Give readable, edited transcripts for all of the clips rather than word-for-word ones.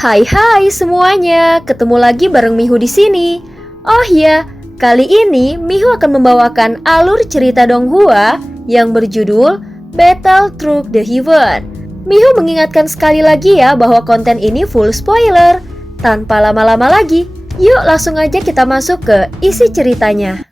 Hai semuanya, ketemu lagi bareng Mihu di sini. Oh ya, kali ini Mihu akan membawakan alur cerita Donghua yang berjudul Battle Through the Heaven. Mihu mengingatkan sekali lagi ya bahwa konten ini full spoiler. Tanpa lama-lama lagi, yuk langsung aja kita masuk ke isi ceritanya.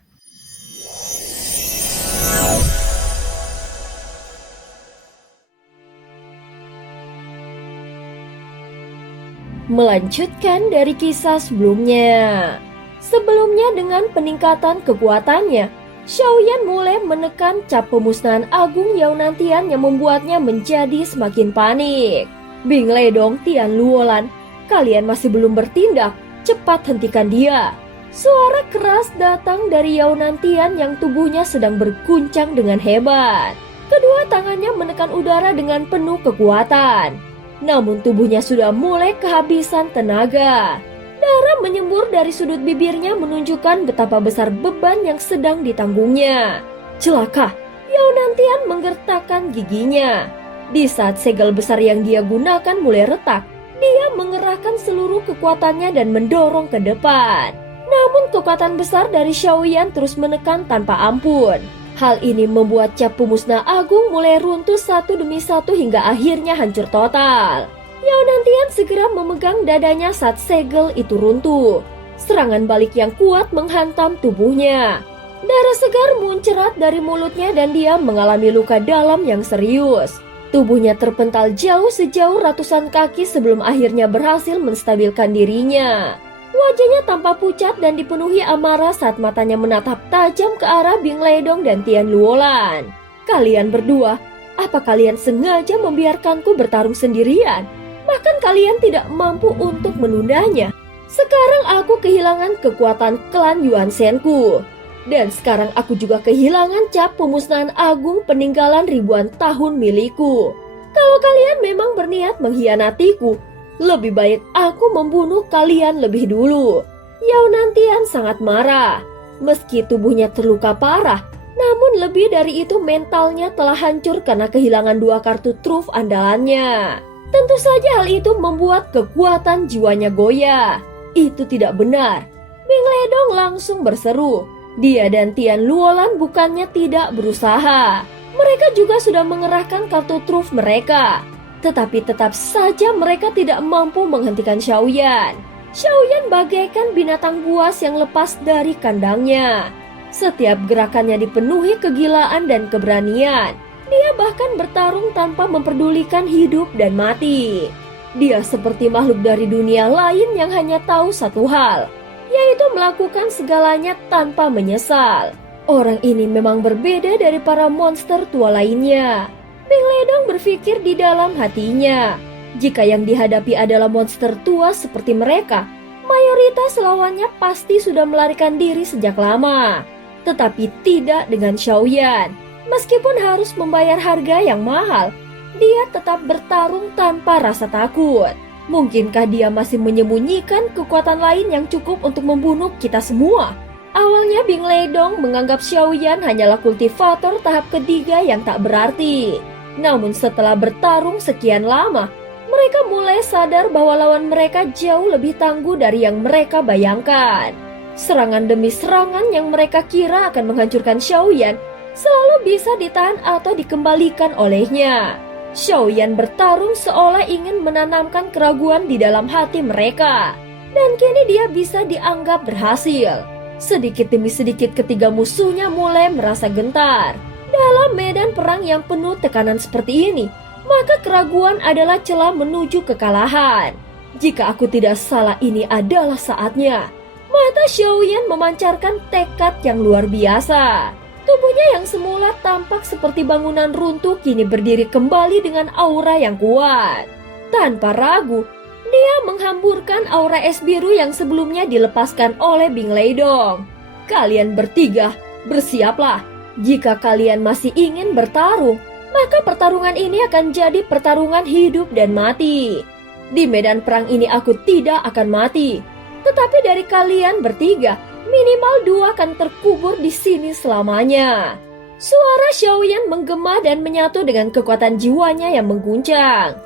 Melanjutkan dari kisah sebelumnya. Sebelumnya dengan peningkatan kekuatannya, Xiaoyan mulai menekan cap pemusnahan agung Yaunantian yang membuatnya menjadi semakin panik. Bing Ledong, Tian Luolan, kalian masih belum bertindak, cepat hentikan dia. Suara keras datang dari Yaunantian yang tubuhnya sedang berguncang dengan hebat. Kedua tangannya menekan udara dengan penuh kekuatan. Namun tubuhnya sudah mulai kehabisan tenaga. Darah menyembur dari sudut bibirnya menunjukkan betapa besar beban yang sedang ditanggungnya. Celaka, Yaunantian menggertakkan giginya. Di saat segel besar yang dia gunakan mulai retak, dia mengerahkan seluruh kekuatannya dan mendorong ke depan. Namun kekuatan besar dari Xiaoyan terus menekan tanpa ampun. Hal ini membuat cap pemusnah agung mulai runtuh satu demi satu hingga akhirnya hancur total. Yaunantian segera memegang dadanya saat segel itu runtuh. Serangan balik yang kuat menghantam tubuhnya. Darah segar muncrat dari mulutnya dan dia mengalami luka dalam yang serius. Tubuhnya terpental jauh sejauh ratusan kaki sebelum akhirnya berhasil menstabilkan dirinya. Wajahnya tampak pucat dan dipenuhi amarah saat matanya menatap tajam ke arah Bing Ledong dan Tian Luolan. Kalian berdua, apa kalian sengaja membiarkanku bertarung sendirian? Bahkan kalian tidak mampu untuk menundanya. Sekarang aku kehilangan kekuatan klan Yuan Shenku. Dan sekarang aku juga kehilangan cap pemusnahan agung peninggalan ribuan tahun milikku. Kalau kalian memang berniat mengkhianatiku, lebih baik aku membunuh kalian lebih dulu. Yaunantian sangat marah. Meski tubuhnya terluka parah, namun lebih dari itu mentalnya telah hancur karena kehilangan dua kartu truf andalannya. Tentu saja hal itu membuat kekuatan jiwanya goyah. Itu tidak benar. Bing Ledong langsung berseru. Dia dan Tian Luolan bukannya tidak berusaha. Mereka juga sudah mengerahkan kartu truf mereka. Tetapi tetap saja mereka tidak mampu menghentikan Xiaoyan. Xiaoyan bagaikan binatang buas yang lepas dari kandangnya. Setiap gerakannya dipenuhi kegilaan dan keberanian. Dia bahkan bertarung tanpa memperdulikan hidup dan mati. Dia seperti makhluk dari dunia lain yang hanya tahu satu hal, yaitu melakukan segalanya tanpa menyesal. Orang ini memang berbeda dari para monster tua lainnya. Bing Ledong berpikir di dalam hatinya, jika yang dihadapi adalah monster tua seperti mereka, mayoritas lawannya pasti sudah melarikan diri sejak lama. Tetapi tidak dengan Xiaoyan. Meskipun harus membayar harga yang mahal, dia tetap bertarung tanpa rasa takut. Mungkinkah dia masih menyembunyikan kekuatan lain yang cukup untuk membunuh kita semua? Awalnya Bing Ledong menganggap Xiaoyan hanyalah kultivator tahap ketiga yang tak berarti. Namun setelah bertarung sekian lama, mereka mulai sadar bahwa lawan mereka jauh lebih tangguh dari yang mereka bayangkan. Serangan demi serangan yang mereka kira akan menghancurkan Xiaoyan selalu bisa ditahan atau dikembalikan olehnya. Xiaoyan bertarung seolah ingin menanamkan keraguan di dalam hati mereka. Dan kini dia bisa dianggap berhasil. Sedikit demi sedikit ketiga musuhnya mulai merasa gentar. Dalam medan perang yang penuh tekanan seperti ini, maka keraguan adalah celah menuju kekalahan. Jika aku tidak salah, ini adalah saatnya. Mata Xiaoyan memancarkan tekad yang luar biasa. Tubuhnya yang semula tampak seperti bangunan runtuh kini berdiri kembali dengan aura yang kuat. Tanpa ragu, dia menghamburkan aura es biru yang sebelumnya dilepaskan oleh Bing Ledong. Kalian bertiga, bersiaplah. Jika kalian masih ingin bertarung, maka pertarungan ini akan jadi pertarungan hidup dan mati. Di medan perang ini aku tidak akan mati. Tetapi dari kalian bertiga, minimal dua akan terkubur di sini selamanya. Suara Xiaoyan menggema dan menyatu dengan kekuatan jiwanya yang mengguncang.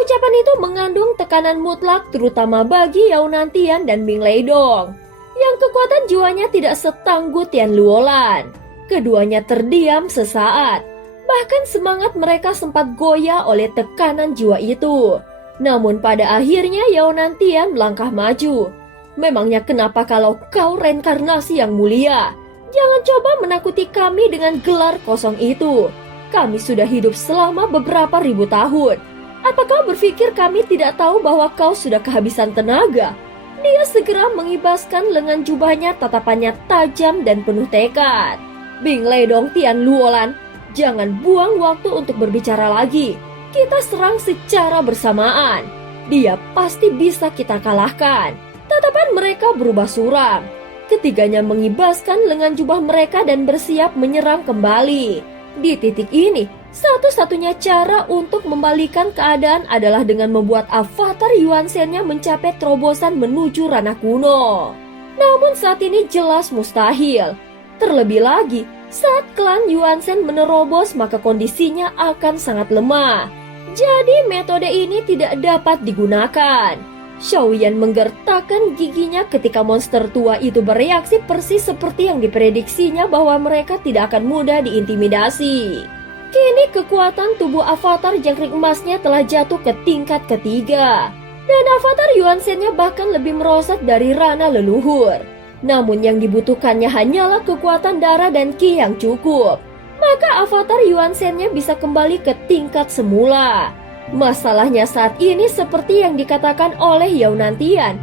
Ucapan itu mengandung tekanan mutlak terutama bagi Yao Nantian dan Ming Leidong, yang kekuatan jiwanya tidak setangguh Tian Luolan. Keduanya terdiam sesaat, bahkan semangat mereka sempat goyah oleh tekanan jiwa itu. Namun pada akhirnya Yao Nantian melangkah maju. Memangnya kenapa kalau kau reinkarnasi yang mulia? Jangan coba menakuti kami dengan gelar kosong itu. Kami sudah hidup selama beberapa ribu tahun. Apa kau berpikir kami tidak tahu bahwa kau sudah kehabisan tenaga? Dia segera mengibaskan lengan jubahnya, tatapannya tajam dan penuh tekad. Ming Leidong, Tian Luolan, jangan buang waktu untuk berbicara lagi. Kita serang secara bersamaan. Dia pasti bisa kita kalahkan. Tatapan mereka berubah suram. Ketiganya mengibaskan lengan jubah mereka dan bersiap menyerang kembali. Di titik ini, satu-satunya cara untuk membalikan keadaan adalah dengan membuat avatar Yuan Shen-nya mencapai terobosan menuju ranah kuno. Namun saat ini jelas mustahil. Terlebih lagi, saat klan Yuan Shen menerobos maka kondisinya akan sangat lemah. Jadi metode ini tidak dapat digunakan. Xiaoyan menggertakkan giginya ketika monster tua itu bereaksi persis seperti yang diprediksinya bahwa mereka tidak akan mudah diintimidasi. Kini kekuatan tubuh avatar jangkrik emasnya telah jatuh ke tingkat ketiga. Dan avatar Yuan Shen-nya bahkan lebih merosot dari ranah leluhur. Namun yang dibutuhkannya hanyalah kekuatan darah dan ki yang cukup. Maka avatar Yuan Shen-nya bisa kembali ke tingkat semula. Masalahnya saat ini seperti yang dikatakan oleh Yao Nantian.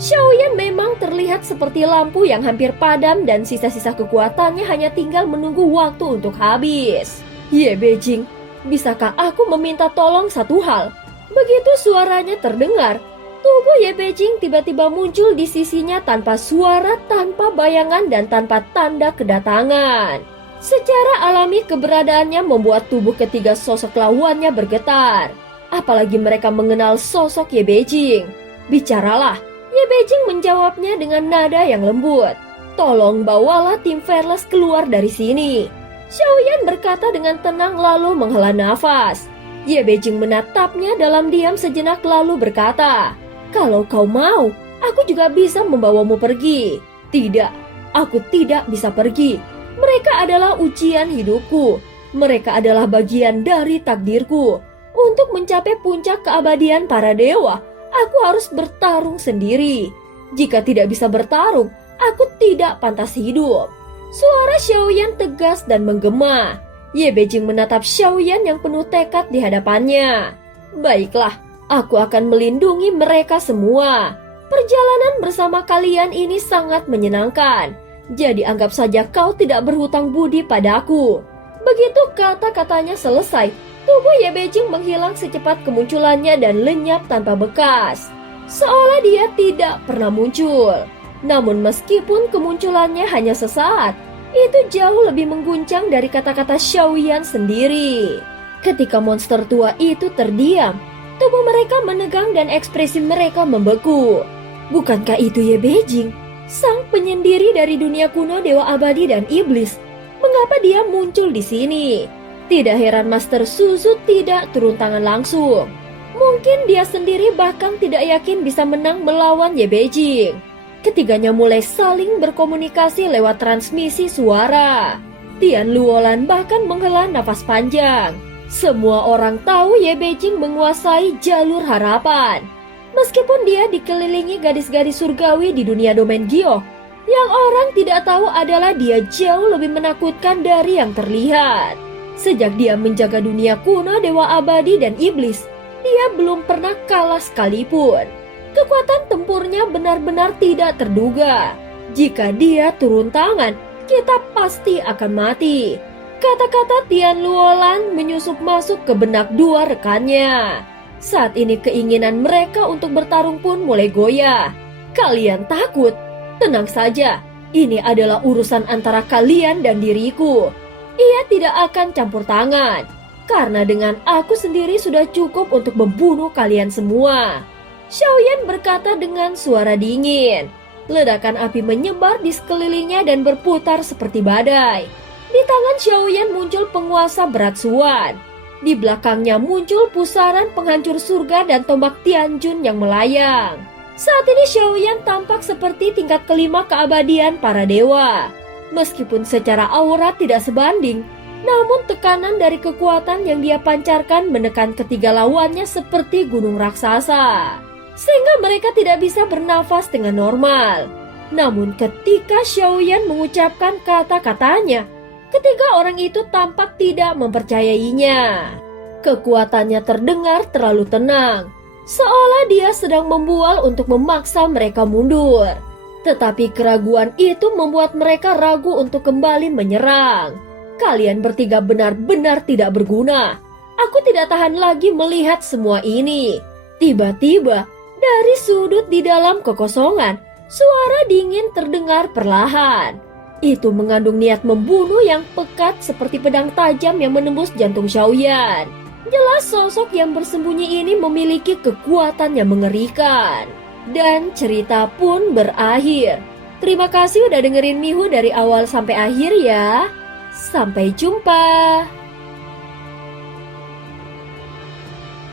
Xiaoyan memang terlihat seperti lampu yang hampir padam dan sisa-sisa kekuatannya hanya tinggal menunggu waktu untuk habis. Ye Beijing, bisakah aku meminta tolong satu hal? Begitu suaranya terdengar, tubuh Ye Beijing tiba-tiba muncul di sisinya tanpa suara, tanpa bayangan, dan tanpa tanda kedatangan. Secara alami keberadaannya membuat tubuh ketiga sosok lawannya bergetar. Apalagi mereka mengenal sosok Ye Beijing. Bicaralah. Ye Beijing menjawabnya dengan nada yang lembut. Tolong bawalah tim Fearless keluar dari sini. Xiaoyan berkata dengan tenang lalu menghela nafas. Ye Beijing menatapnya dalam diam sejenak lalu berkata, kalau kau mau, aku juga bisa membawamu pergi. Tidak, aku tidak bisa pergi. Mereka adalah ujian hidupku. Mereka adalah bagian dari takdirku. Untuk mencapai puncak keabadian para dewa, aku harus bertarung sendiri. Jika tidak bisa bertarung, aku tidak pantas hidup. Suara Xiaoyan tegas dan menggema. Ye Beijing menatap Xiaoyan yang penuh tekad di hadapannya. Baiklah, aku akan melindungi mereka semua. Perjalanan bersama kalian ini sangat menyenangkan. Jadi anggap saja kau tidak berhutang budi padaku. Begitu kata-katanya selesai, tubuh Ye Beijing menghilang secepat kemunculannya dan lenyap tanpa bekas. Seolah dia tidak pernah muncul. Namun meskipun kemunculannya hanya sesaat, itu jauh lebih mengguncang dari kata-kata Xiaoyan sendiri. Ketika monster tua itu terdiam, tubuh mereka menegang dan ekspresi mereka membeku. Bukankah itu Ye Beijing, sang penyendiri dari dunia kuno dewa abadi dan iblis? Mengapa dia muncul di sini? Tidak heran Master Suzu tidak turun tangan langsung. Mungkin dia sendiri bahkan tidak yakin bisa menang melawan Ye Beijing. Ketiganya mulai saling berkomunikasi lewat transmisi suara. Tian Luolan bahkan menghela nafas panjang. Semua orang tahu Ye Beijing menguasai jalur harapan. Meskipun dia dikelilingi gadis-gadis surgawi di dunia domain Giok, yang orang tidak tahu adalah dia jauh lebih menakutkan dari yang terlihat. Sejak dia menjaga dunia kuno dewa abadi dan iblis, dia belum pernah kalah sekalipun. Kekuatan tempurnya benar-benar tidak terduga. Jika dia turun tangan, kita pasti akan mati. Kata-kata Tian Luolan menyusup masuk ke benak dua rekannya. Saat ini keinginan mereka untuk bertarung pun mulai goyah. Kalian takut? Tenang saja, ini adalah urusan antara kalian dan diriku. Ia tidak akan campur tangan, karena dengan aku sendiri sudah cukup untuk membunuh kalian semua. Xiaoyan berkata dengan suara dingin. Ledakan api menyebar di sekelilingnya dan berputar seperti badai. Di tangan Xiaoyan muncul penguasa berat suan. Di belakangnya muncul pusaran penghancur surga dan tombak Tianjun yang melayang. Saat ini Xiaoyan tampak seperti tingkat kelima keabadian para dewa. Meskipun secara aura tidak sebanding, namun tekanan dari kekuatan yang dia pancarkan menekan ketiga lawannya seperti gunung raksasa, sehingga mereka tidak bisa bernafas dengan normal. Namun ketika Xiaoyan mengucapkan kata-katanya, ketiga orang itu tampak tidak mempercayainya. Kekuatannya terdengar terlalu tenang, seolah dia sedang membual untuk memaksa mereka mundur. Tetapi keraguan itu membuat mereka ragu untuk kembali menyerang. Kalian bertiga benar-benar tidak berguna. Aku tidak tahan lagi melihat semua ini. Tiba-tiba, dari sudut di dalam kekosongan, suara dingin terdengar perlahan. Itu mengandung niat membunuh yang pekat seperti pedang tajam yang menembus jantung Xiaoyan. Jelas sosok yang bersembunyi ini memiliki kekuatan yang mengerikan. Dan cerita pun berakhir. Terima kasih udah dengerin Mihu dari awal sampai akhir ya. Sampai jumpa.